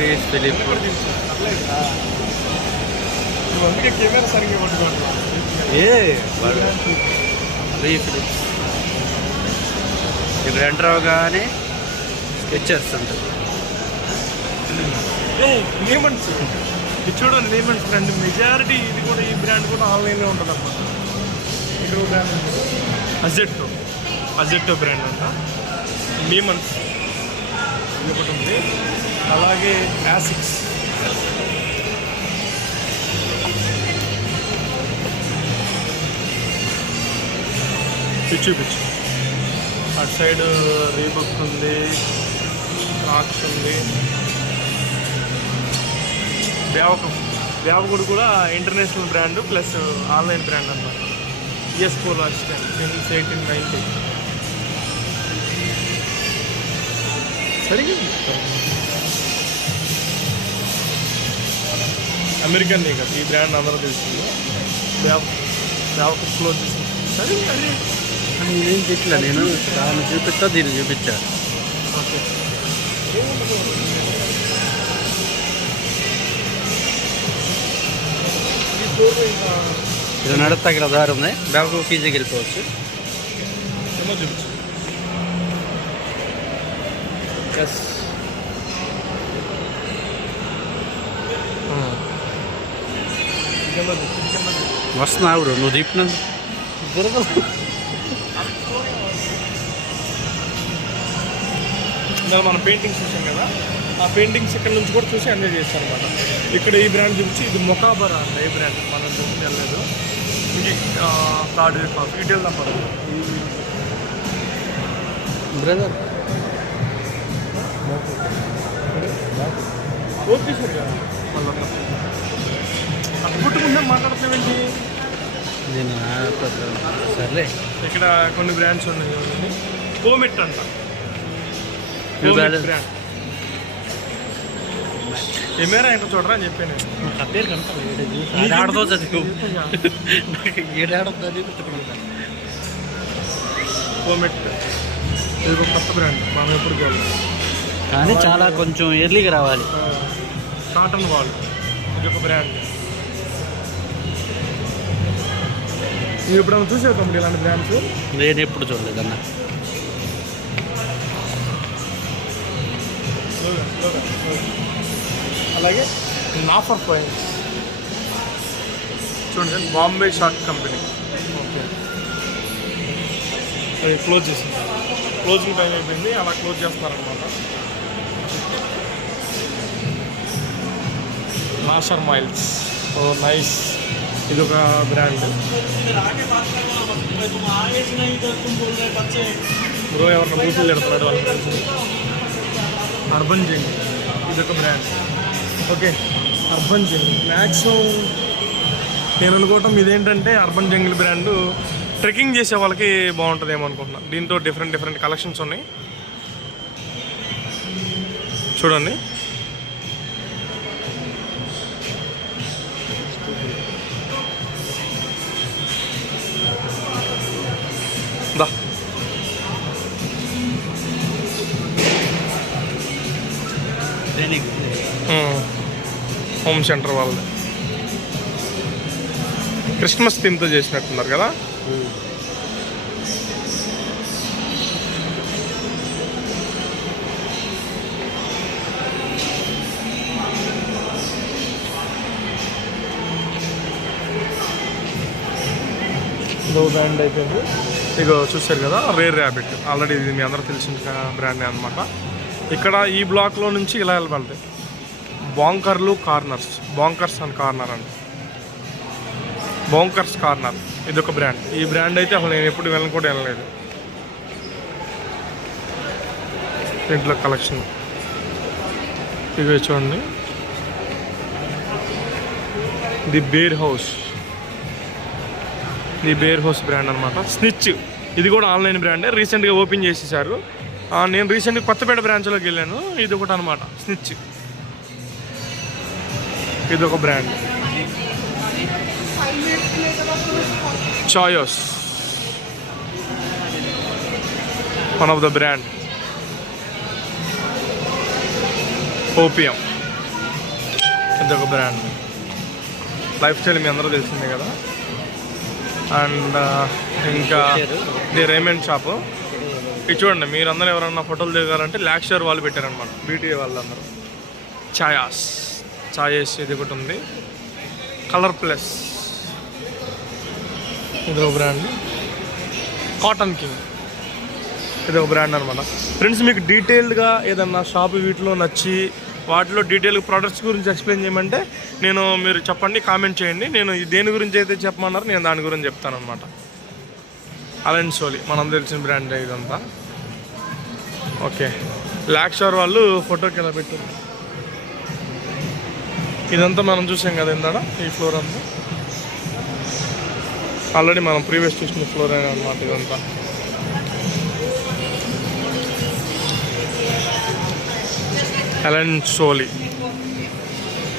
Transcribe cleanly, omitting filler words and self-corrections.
Louis Philip. అందుకే camera సరిగ్గా పట్టుకోండి. లూయిస్ ఫిలిప్స్ ఇక్కడ ఎంటర్ అవగానే స్కెచెస్ ఉంటుంది. నేమన్స్ ఇది చూడండి, నేమన్స్ బ్రాండ్ మెజారిటీ ఇది కూడా, ఈ బ్రాండ్ కూడా ఆన్లైన్లో ఉంటుంది అన్నమాట. ఇక్కడ బ్రాండ్ అజెట్టో బ్రాండ్ అంట. నేమన్స్ ఇది ఒకటి ఉంది. అలాగే యాసిక్స్, చూపించు. అటు సైడ్ రీబుక్ ఉంది, రాక్స్ ఉంది. బ్యావకుడు కూడా international brand plus online brand అన్నమాట. US polo assistant since 1890. సరిగ్గా అమెరికన్ కదా ఈ బ్రాండ్, అందరూ తెలుస్తుంది. బ్యావకుడు క్లోజ్ సరిగ్గా. నేనేం చెప్పలే, నేను దాన్ని చూపిస్తా, దీన్ని చూపించా. ఓకే, ఇది నడుస్తా ఇక్కడ దారి ఉంది, బ్యాగ్ ఈజీకి వెళ్ళిపోవచ్చు. చూపించు. వస్తున్నా ఇప్పుడు నువ్వు తిప్పినందు మనం పెయింటింగ్స్ చూసాం కదా, ఆ పెయింటింగ్స్ ఇక్కడ నుంచి కూడా చూసి ఎంజాయ్ చేస్తాం అనమాట. ఇక్కడ ఈ బ్రాండ్ చూపించి, ఇది మొకాబరా అంట. ఈ బ్రాండ్ మనం చూసి వెళ్ళలేదు. ఇది కార్డ్ కాఫీ ఇటు వెళ్దాం పడదు బ్రదర్. ఓకేసారు కదా మళ్ళీ అటు పుట్టుకుంటే మాట్లాడుతామేంటి. సర్లే, ఇక్కడ కొన్ని బ్రాండ్స్ ఉన్నాయి. కోమెట్ అంట, బ్రాండ్. కెమెరా ఇంకా చూడరా అని చెప్పాను. పేరు కనుక చదువు కోమెట్ ఇది ఒక కొత్త బ్రాండ్, మనం ఎప్పుడు చూడాలి. కానీ చాలా కొంచెం ఎర్లీగా రావాలి. కాటన్ వాల్ ఇది ఒక బ్రాండ్. నువ్వు ఎప్పుడైనా చూసావు కంపెనీ ఇలాంటి బ్రాండ్స్? నేను ఎప్పుడు చూడలేదన్న. అలాగే నాఫర్ ఫైన్స్ చూడండి, బాంబే షార్ట్ కంపెనీ. ఓకే, అది క్లోజ్ చేసింది. క్లోజింగ్ టైం అయిపోయింది, అలా క్లోజ్ చేస్తున్నారనమాట. నాషర్ మైల్స్, ఓ నైస్. ఇది ఒక బ్రాండ్. బ్రో ఎవరిన మూసలు పెడుతున్నాడు వాళ్ళ ఫ్రెండ్స్. అర్బన్ జంగ్ ఇదొక brand. Okay, urban jungle maximum నేను అనుకోవటం ఇదేంటంటే అర్బన్ జంగిల్ బ్రాండ్ ట్రెక్కింగ్ చేసే వాళ్ళకి బాగుంటుంది ఏమో అనుకుంటున్నాను. దీంతో డిఫరెంట్ కలెక్షన్స్ ఉన్నాయి చూడండి. దా హోమ్ సెంటర్ వాళ్ళది క్రిస్మస్ థీమ్తో చేసినట్టున్నారు కదా. ఇదో బ్రాండ్ అయిపోయింది. ఇగో చూసారు కదా, రేర్ ర్యాబిట్. ఆల్రెడీ ఇది మీ అందరూ తెలిసిన బ్రాండే అనమాట. ఇక్కడ ఈ బ్లాక్లో నుంచి ఇలా వెళ్ళబడతాయి బాంకర్స్ అండ్ కార్నర్ అండి. బాంకర్స్ కార్నర్ ఇదొక బ్రాండ్. ఈ బ్రాండ్ అయితే అసలు నేను ఎప్పుడు వెళ్ళలేదు. దీంట్లో కలెక్షన్ ఇవి చూడండి. ది బేర్ హౌస్ బ్రాండ్ అనమాట. స్నిచ్ ఇది కూడా ఆన్లైన్ బ్రాండే, రీసెంట్గా ఓపెన్ చేసేసారు. నేను రీసెంట్గా కొత్తపేట బ్రాంచ్లోకి వెళ్ళాను. ఇది ఒకటి అనమాట స్నిచ్. ఇది ఒక brand. Chaayos one of the brand. Opium ఇది ఒక బ్రాండ్. లైఫ్ స్టైల్ మీ అందరూ తెలిసిందే కదా. అండ్ ఇంకా ఇది రేమండ్ షాపు. ఇది చూడండి, మీరందరూ ఎవరన్నా ఫోటోలు దిగాలంటే లాక్షర్ వాళ్ళు పెట్టారనమాట, బీటీఏ వాళ్ళందరూ. ఛాయస్ ఇది ఒకటి ఉంది. కలర్ ప్లస్ ఇది ఒక బ్రాండ్. కాటన్ కింగ్ ఇది ఒక బ్రాండ్ అనమాట. ఫ్రెండ్స్, మీకు డీటెయిల్డ్గా ఏదన్నా షాప్ వీటిలో నచ్చి వాటిలో డీటెయిల్ ప్రోడక్ట్స్ గురించి ఎక్స్ప్లెయిన్ చేయమంటే మీరు చెప్పండి, కామెంట్ చేయండి. నేను దేని గురించి అయితే చెప్పమన్నారు నేను దాని గురించి చెప్తాను అనమాట. అలెన్ సోలీ మనం తెలిసిన బ్రాండ్ ఇదంతా. ఓకే, లాక్షర్ వాళ్ళు ఫోటోకి ఎలా పెట్టారు. ఇదంతా మనం చూసాం కదా ఇందాడ, ఈ ఫ్లోర్ అంతా ఆల్రెడీ మనం ప్రీవియస్ చూసిన ఫ్లోర్ అయినా అనమాట ఇదంతా. Allen Solly